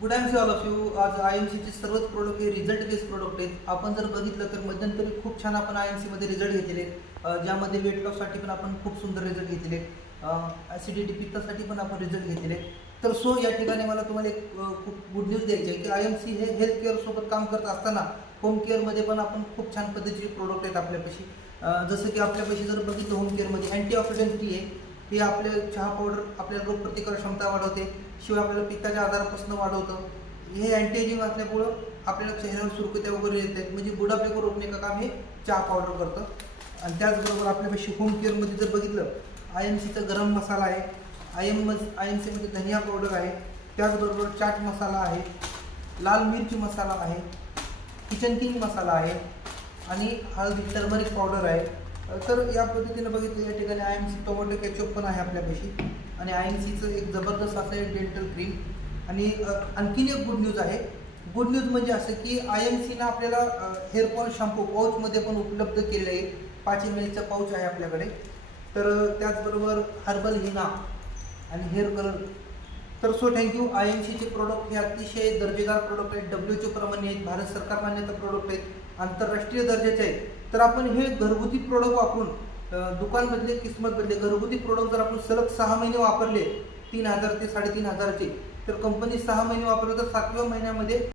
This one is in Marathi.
Good M C all of you आज आय एम सीचे सर्वच प्रोडक्ट हे रिझल्ट बेस्ड प्रोडक्ट आहेत. आपण जर बघितलं तर मध्यंतरी खूप छान आपण आय एम सीमध्ये रिझल्ट घेतलेले ज्यामध्ये वेट लॉससाठी पण आपण खूप सुंदर रिझल्ट घेतलेले ॲसिडिटी पित्तासाठी पण आपण रिझल्ट घेतलेले तर सो या ठिकाणी मला तुम्हाला एक खूप गुड न्यूज द्यायची आहे की आय एम सी हे हेल्थ केअरसोबत काम करत असताना होम केअरमध्ये पण आपण खूप छान पद्धतीचे प्रोडक्ट आहेत आपल्यापाशी. जसं की आपल्यापाशी जर बघितलं होम केअरमध्ये अँटीऑक्सिडंट टी आहे. हे आपले चहा पावडर आपल्या रोगप्रतिकार क्षमता वाढवते. शिवाय आपल्याला पित्ताच्या आजारापासून वाढवतं. हे अँटीएजिंग असल्यामुळं आपल्याला चेहऱ्यावर सुरकुत्या वगैरे येत. आहेत म्हणजे बुडापे को रोखणे का काम हे चहा पावडर करतं. आणि त्याचबरोबर आपल्यापाशी होम केअरमध्ये जर बघितलं आय एम सीचा गरम मसाला आहे. आय एम आय एम सीमध्ये धनिया पावडर आहे. त्याचबरोबर चाट मसाला आहे. लाल मिरची मसाला आहे. किचन किंग मसाला आहे. आणि हळदी टर्मरिक पावडर आहे. तर या पद्धतीने बघितलं या ठिकाणी I M C tomato ketchup पण आहे आपल्यापाशी. आणि आय एम सीचं एक जबरदस्त असं आहे डेंटल क्रीम आणि आणखीन एक गुड न्यूज आहे. गुड न्यूज म्हणजे असं की आय एम सीनं आपल्याला हेअरफॉल शॅम्पू पाऊचमध्ये पण उपलब्ध केलेलं आहे. पाच एम एलचा पाऊच आहे आपल्याकडे. तर त्याचबरोबर हर्बल हिना आणि हेअर कलर तर so thank you I M सीचे प्रोडक्ट हे अतिशय दर्जेदार प्रोडक्ट आहेत. डब्ल्यूचे प्रमाणे आहेत. भारत सरकार मान्यता प्रोडक्ट आहेत. आंतरराष्ट्रीय दर्जाचे आहेत. तर आपण हे घरगुती प्रोडक्ट वापरून दुकानमधले किस्मतमधले घरगुती प्रोडक्ट जर आपण सलग सहा महिने वापरले तीन हजार ते साडेतीन हजारचे तर कंपनी सहा महिने वापरलं तर सातव्या महिन्यामध्ये